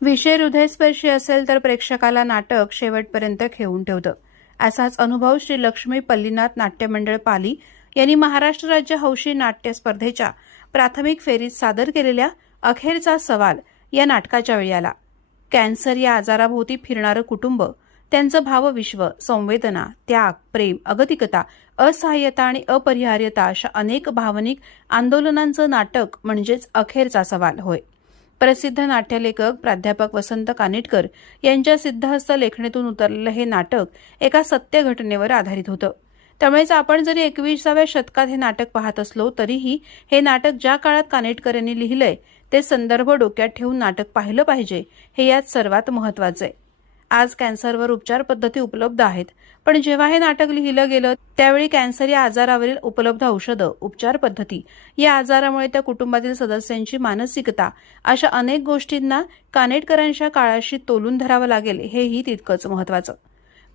विषय हृदयस्पर्शी असेल तर प्रेक्षकाला नाटक शेवटपर्यंत खेळून ठेवतं. असाच अनुभव श्री लक्ष्मी पल्लीनाथ नाट्य मंडळ पाली यांनी महाराष्ट्र राज्य हौशी नाट्य स्पर्धेच्या प्राथमिक फेरीत सादर केलेल्या अखेरचा सवाल या नाटकाच्या वेळी आला. कॅन्सर या आजाराभोवती फिरणारं कुटुंब त्यांचं भावविश्व संवेदना त्याग प्रेम अगतिकता असहाय्यता आणि अपरिहार्यता अशा अनेक भावनिक आंदोलनांचं नाटक म्हणजेच अखेरचा सवाल होय. प्रसिद्ध नाट्यलेखक प्राध्यापक वसंत कानेटकर यांच्या सिद्धहस्त लेखणीतून उतरलेलं हे नाटक एका सत्य घटनेवर आधारित होतं. त्यामुळेच आपण जरी एकविसाव्या शतकात हे नाटक पाहत असलो तरीही हे नाटक ज्या काळात कानेटकर यांनी लिहिलंय ते संदर्भ डोक्यात ठेवून नाटक पाहिलं पाहिजे हे यात सर्वात महत्वाचं आहे. आज कॅन्सरवर उपचार पद्धती उपलब्ध आहेत. पण जेव्हा हे नाटक लिहिलं गेलं त्यावेळी कॅन्सर या आजारावरील उपलब्ध औषधं उपचार पद्धती या आजारामुळे त्या कुटुंबातील सदस्यांची मानसिकता अशा अनेक गोष्टींना कानेटकरांच्या काळाशी तोलून धरावं लागेल हेही तितकंच महत्वाचं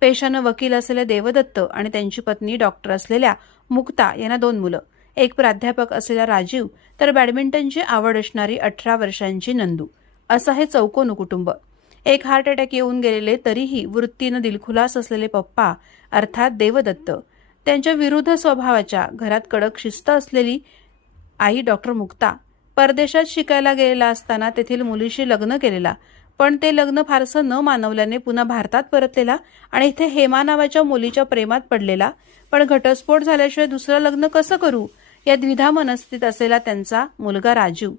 पेशानं वकील असलेले देवदत्त आणि त्यांची पत्नी डॉक्टर असलेल्या मुक्ता यांना दोन मुलं एक प्राध्यापक असलेला राजीव तर बॅडमिंटनची आवड असणारी अठरा वर्षांची नंदू. असं हे चौकोन कुटुंब. एक हार्ट अटॅक येऊन गेलेले तरीही वृत्तीनं दिलखुलास असलेले पप्पा अर्थात देवदत्त त्यांच्या विरुद्ध स्वभावाच्या घरात कडक शिस्त असलेली आई डॉक्टर मुक्ता परदेशात शिकायला गेलेला असताना तेथील मुलीशी लग्न केलेला पण ते लग्न फारसं न मानवल्याने पुन्हा भारतात परतलेला आणि इथे हेमा नावाच्या मुलीच्या प्रेमात पडलेला पण घटस्फोट झाल्याशिवाय दुसरं लग्न कसं करू? या द्विधा मनस्थित असलेला त्यांचा मुलगा राजीव.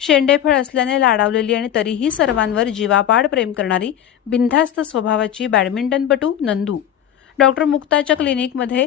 शेंडेफळ असल्याने लाडावलेली आणि तरीही सर्वांवर जीवापाड प्रेम करणारी बिनधास्त स्वभावाची बॅडमिंटनपटू नंदू. डॉक्टर मुक्ताच्या क्लिनिकमध्ये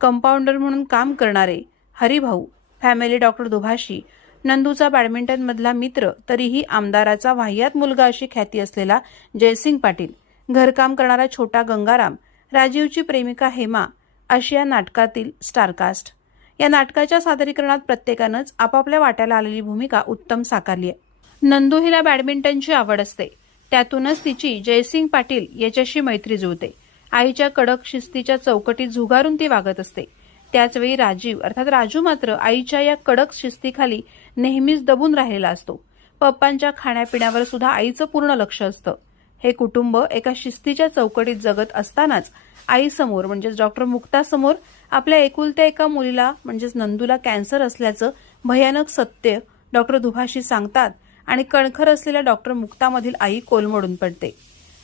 कंपाऊंडर म्हणून काम करणारे हरिभाऊ फॅमिली डॉक्टर दुभाषी नंदूचा बॅडमिंटनमधला मित्र तरीही आमदाराचा वाह्यात मुलगा अशी ख्याती असलेला जयसिंग पाटील घरकाम करणारा छोटा गंगाराम राजीवची प्रेमिका हेमा अशी या नाटकातील स्टारकास्ट. या नाटकाच्या सादरीकरणात प्रत्येकानंच आपापल्या वाट्याला आलेली भूमिका उत्तम साकारली आहे. नंदू हिला बॅडमिंटनची आवड असते. त्यातूनच तिची जयसिंग पाटील याच्याशी मैत्री जुळते. आईच्या कडक शिस्तीच्या चौकटीत झुगारून ती वागत असते. त्याचवेळी राजीव अर्थात राजू मात्र आईच्या या कडक शिस्तीखाली नेहमीच दबून राहिलेला असतो. पप्पांच्या खाण्यापिण्यावर सुद्धा आईचं पूर्ण लक्ष असतं. हे कुटुंब एका शिस्तीच्या चौकटीत जगत असतानाच आईसमोर म्हणजेच डॉक्टर मुक्तासमोर आपल्या एकुलत्या एका मुलीला म्हणजेच नंदूला कॅन्सर असल्याचं भयानक सत्य डॉक्टर दुभाषी सांगतात आणि कणखर असलेल्या डॉक्टर मुक्तामधील आई कोलमडून पडते.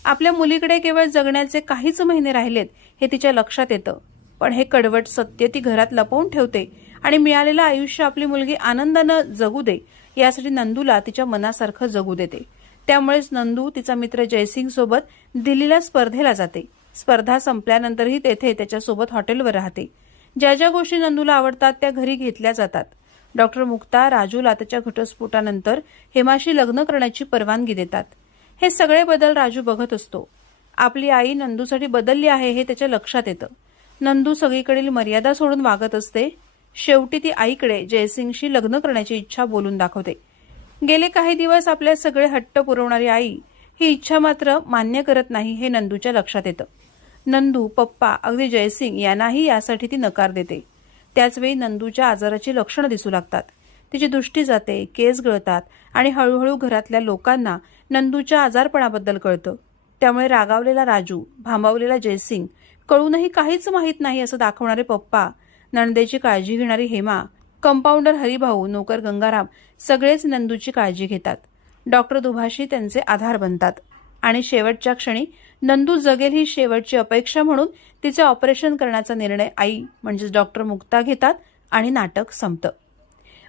आपल्या मुलीकडे केवळ जगण्याचे काहीच महिने राहिलेत हे तिच्या लक्षात येतं. पण हे कडवट सत्य ती घरात लपवून ठेवते आणि मिळालेलं आयुष्य आपली मुलगी आनंदानं जगू दे यासाठी नंदूला तिच्या मनासारखं जगू देते. त्यामुळेच नंदू तिचा मित्र जयसिंग सोबत दिल्लीला स्पर्धेला जाते. स्पर्धा संपल्यानंतरही तेथे त्याच्यासोबत हॉटेलवर राहते. ज्या ज्या गोष्टी नंदूला आवडतात त्या घरी घेतल्या जातात. डॉक्टर मुक्ता राजूला त्याच्या घटस्फोटानंतर हेमाशी लग्न करण्याची परवानगी देतात. हे सगळे बदल राजू बघत असतो. आपली आई नंदूसाठी बदलली आहे हे त्याच्या लक्षात येतं. नंदू सगळीकडील मर्यादा सोडून वागत असते. शेवटी ती आईकडे जयसिंगशी लग्न करण्याची इच्छा बोलून दाखवते. गेले काही दिवस आपल्या सगळे हट्ट पुरवणारी आई ही इच्छा मात्र मान्य करत नाही हे नंदूच्या लक्षात येतं. नंदू पप्पा अगदी जयसिंग यांनाही यासाठी ती नकार देते. त्याचवेळी नंदूच्या आजाराची लक्षणं दिसू लागतात. तिची दृष्टी जाते केस गळतात आणि हळूहळू घरातल्या लोकांना नंदूच्या आजारपणाबद्दल कळतं. त्यामुळे रागावलेला राजू भांबावलेला जयसिंग कळूनही काहीच माहीत नाही असं दाखवणारे पप्पा नंदेची काळजी घेणारी हेमा कंपाऊंडर हरिभाऊ नोकर गंगाराम सगळेच नंदूची काळजी घेतात. डॉक्टर दुभाषी त्यांचे आधार बनतात. आणि शेवटच्या क्षणी नंदू जगेल ही शेवटची अपेक्षा म्हणून तिचे ऑपरेशन करण्याचा निर्णय आई म्हणजेच डॉक्टर मुक्ता घेतात आणि नाटक संपतं.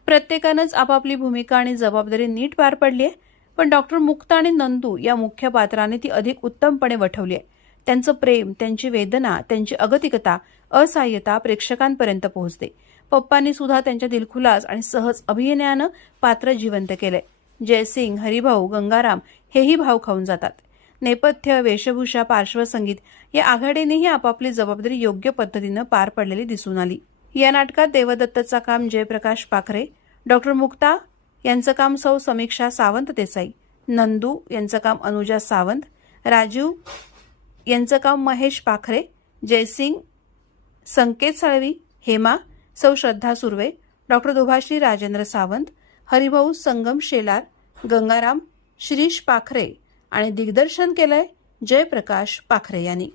प्रत्येकानंच आपापली भूमिका आणि जबाबदारी नीट पार पडली आहे पण डॉक्टर मुक्ता आणि नंदू या मुख्य पात्राने ती अधिक उत्तमपणे वठवली आहे त्यांचं प्रेम त्यांची वेदना त्यांची अगतिकता असहाय्यता प्रेक्षकांपर्यंत पोहोचते. पप्पांनी सुद्धा त्यांच्या दिलखुलास आणि सहज अभिनयानं पात्र जिवंत केले जयसिंग हरिभाऊ गंगाराम हेही भाव खाऊन जातात. नेपथ्य वेशभूषा पार्श्वसंगीत या आघाडीनेही आपापली जबाबदारी योग्य पद्धतीनं पार पडलेली दिसून आली. या नाटकात देवदत्तचा काम जयप्रकाश पाखरे डॉक्टर मुक्ता यांचं काम सौ समीक्षा सावंत देसाई नंदू यांचं काम अनुजा सावंत राजीव यांचं काम महेश पाखरे जयसिंग संकेत साळवी हेमा सौ श्रद्धा सुर्वे डॉक्टर दुभाश्री राजेंद्र सावंत हरिभाऊ संगम शेलार गंगाराम शिरीष पाखरे आणि दिग्दर्शन केलंय जयप्रकाश पाखरे यांनी.